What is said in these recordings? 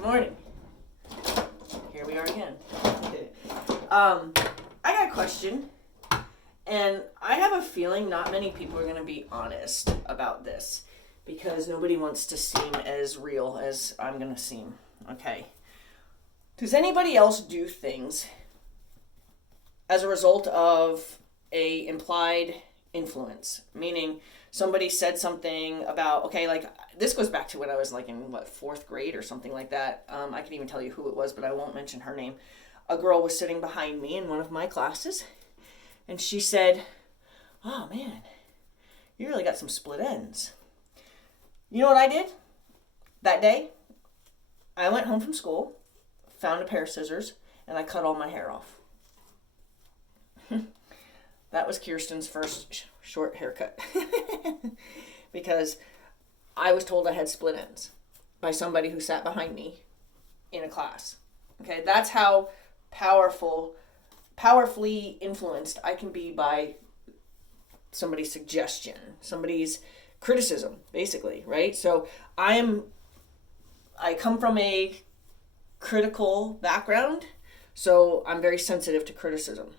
Good morning. Here we are again. I got a question, and I have a feeling not many people are going to be honest about this because nobody wants to seem as real as I'm going to seem. Okay. Does anybody else do things as a result of a implied influence? Meaning somebody said something about, okay, like this goes back to when I was like in fourth grade or something like that. I can even tell you who it was, but I won't mention her name. A girl was sitting behind me in one of my classes, and she said, "Oh man, you really got some split ends." You know what I did that day? I went home from school, found a pair of scissors, and I cut all my hair off. That was Kirsten's first short haircut. Because I was told I had split ends by somebody who sat behind me in a class. Okay, that's how powerfully influenced I can be by somebody's suggestion, somebody's criticism, basically, right? So I come from a critical background, so I'm very sensitive to criticism.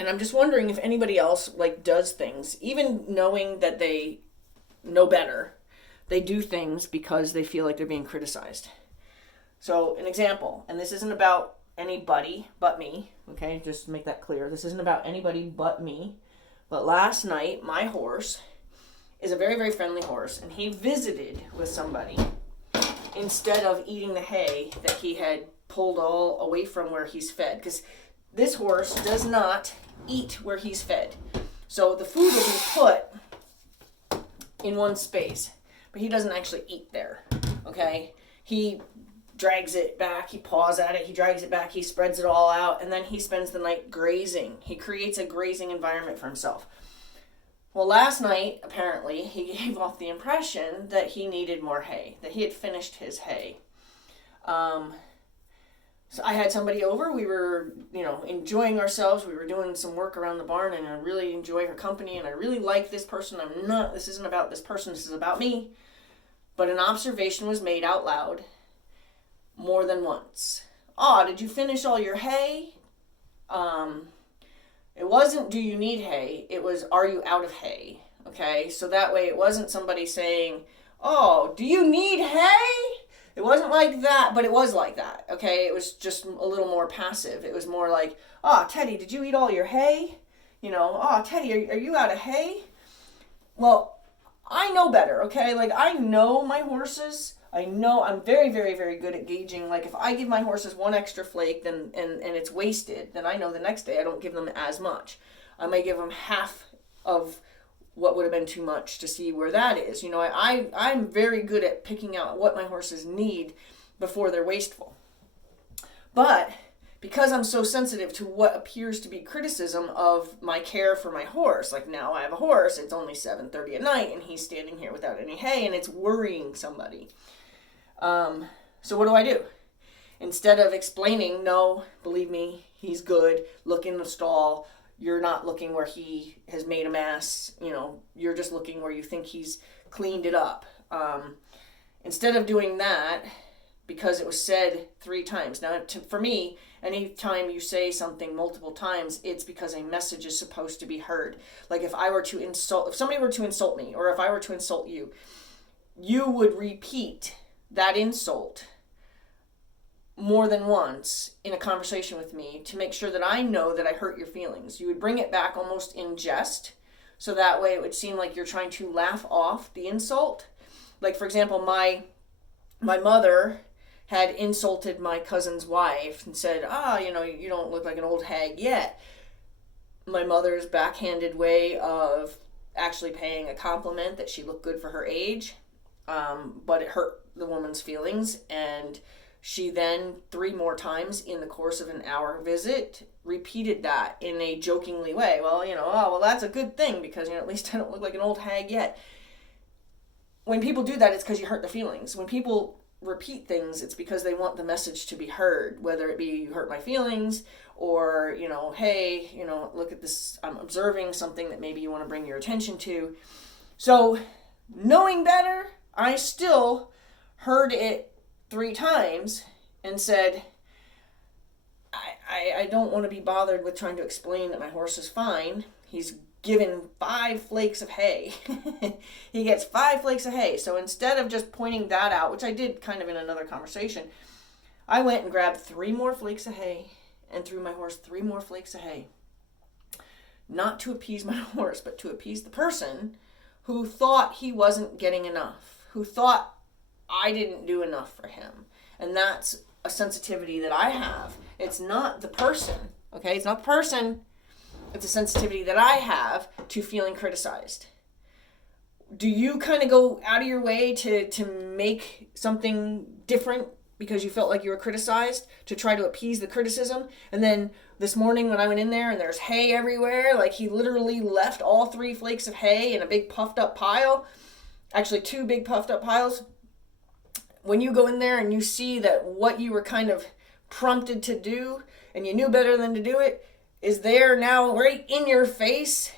And I'm just wondering if anybody else does things, even knowing that they know better, they do things because they feel like they're being criticized. So an example, and this isn't about anybody but me, okay? Just to make that clear. This isn't about anybody but me. But last night, my horse is a very, very friendly horse, and he visited with somebody instead of eating the hay that he had pulled all away from where he's fed. Because this horse does not eat where he's fed. So the food will be put in one space, but he doesn't actually eat there, okay? He drags it back, he paws at it, he drags it back, he spreads it all out, and then he spends the night grazing. He creates a grazing environment for himself. Well, last night, apparently, he gave off the impression that he needed more hay, that he had finished his hay. So I had somebody over, we were, enjoying ourselves, we were doing some work around the barn, and I really enjoy her company, and I really like this person. This isn't about this person, this is about me. But an observation was made out loud more than once. "Oh, did you finish all your hay?" It wasn't, "Do you need hay?" It was, "Are you out of hay?" Okay, so that way it wasn't somebody saying, "Oh, do you need hay?" It wasn't like that, but it was like that, okay? It was just a little more passive. It was more like, "Oh, Teddy, did you eat all your hay?" "Oh, Teddy, are you out of hay?" Well, I know better, okay? I know my horses. I know I'm very, very, very good at gauging. If I give my horses one extra flake and it's wasted, then I know the next day I don't give them as much. I may give them half of what would have been too much to see where that is. I'm very good at picking out what my horses need before they're wasteful. But because I'm so sensitive to what appears to be criticism of my care for my horse, now I have a horse, it's only 7:30 at night, and he's standing here without any hay, and it's worrying somebody. So what do? Instead of explaining, "No, believe me, he's good, look in the stall, you're not looking where he has made a mess, you're just looking where you think he's cleaned it up." Instead of doing that, because it was said 3 times. Now, for me, anytime you say something multiple times, it's because a message is supposed to be heard. If somebody were to insult me, or if I were to insult you, you would repeat that insult more than once in a conversation with me to make sure that I know that I hurt your feelings. You would bring it back almost in jest, so that way it would seem like you're trying to laugh off the insult. For example, my mother had insulted my cousin's wife and said, "You don't look like an old hag yet." My mother's backhanded way of actually paying a compliment that she looked good for her age, but it hurt the woman's feelings, and she then 3 more times in the course of an hour visit repeated that in a jokingly way. Well, that's a good thing because, at least I don't look like an old hag yet. When people do that, it's because you hurt their feelings. When people repeat things, it's because they want the message to be heard, whether it be you hurt my feelings or, hey, look at this, I'm observing something that maybe you want to bring your attention to. So knowing better, I still heard it 3 times and said, I don't want to be bothered with trying to explain that my horse is fine. He's given 5 flakes of hay. He gets 5 flakes of hay. So instead of just pointing that out, which I did kind of in another conversation, I went and grabbed 3 more flakes of hay and threw my horse 3 more flakes of hay. Not to appease my horse, but to appease the person who thought he wasn't getting enough, who thought I didn't do enough for him. And that's a sensitivity that I have. It's not the person, okay? It's not the person. It's a sensitivity that I have to feeling criticized. Do you kind of go out of your way to make something different because you felt like you were criticized, to try to appease the criticism? And then this morning when I went in there and there's hay everywhere, like he literally left all 3 flakes of hay in a big puffed up pile, actually 2 big puffed up piles. When you go in there and you see that what you were kind of prompted to do and you knew better than to do it is there now right in your face,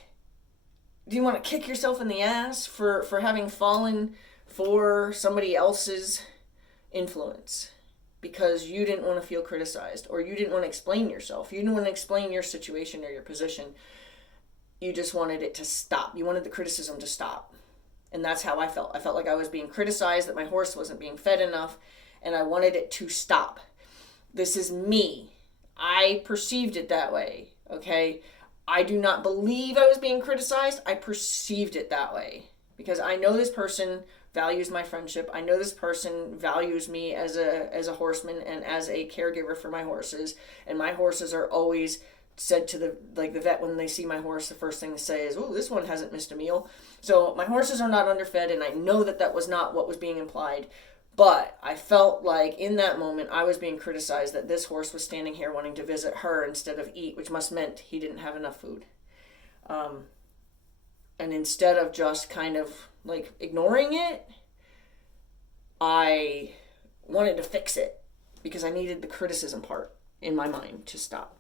do you want to kick yourself in the ass for having fallen for somebody else's influence because you didn't want to feel criticized, or you didn't want to explain yourself, you didn't want to explain your situation or your position, you just wanted it to stop, you wanted the criticism to stop? And that's how I felt. I felt like I was being criticized, that my horse wasn't being fed enough, and I wanted it to stop. This is me. I perceived it that way, okay? I do not believe I was being criticized. I perceived it that way because I know this person values my friendship. I know this person values me as a horseman and as a caregiver for my horses. And my horses are always said to the vet, when they see my horse, the first thing they say is, "Oh, this one hasn't missed a meal." So my horses are not underfed, and I know that was not what was being implied. But I felt like in that moment I was being criticized that this horse was standing here wanting to visit her instead of eat, which must meant he didn't have enough food. And instead of just kind of like ignoring it, I wanted to fix it because I needed the criticism part in my mind to stop.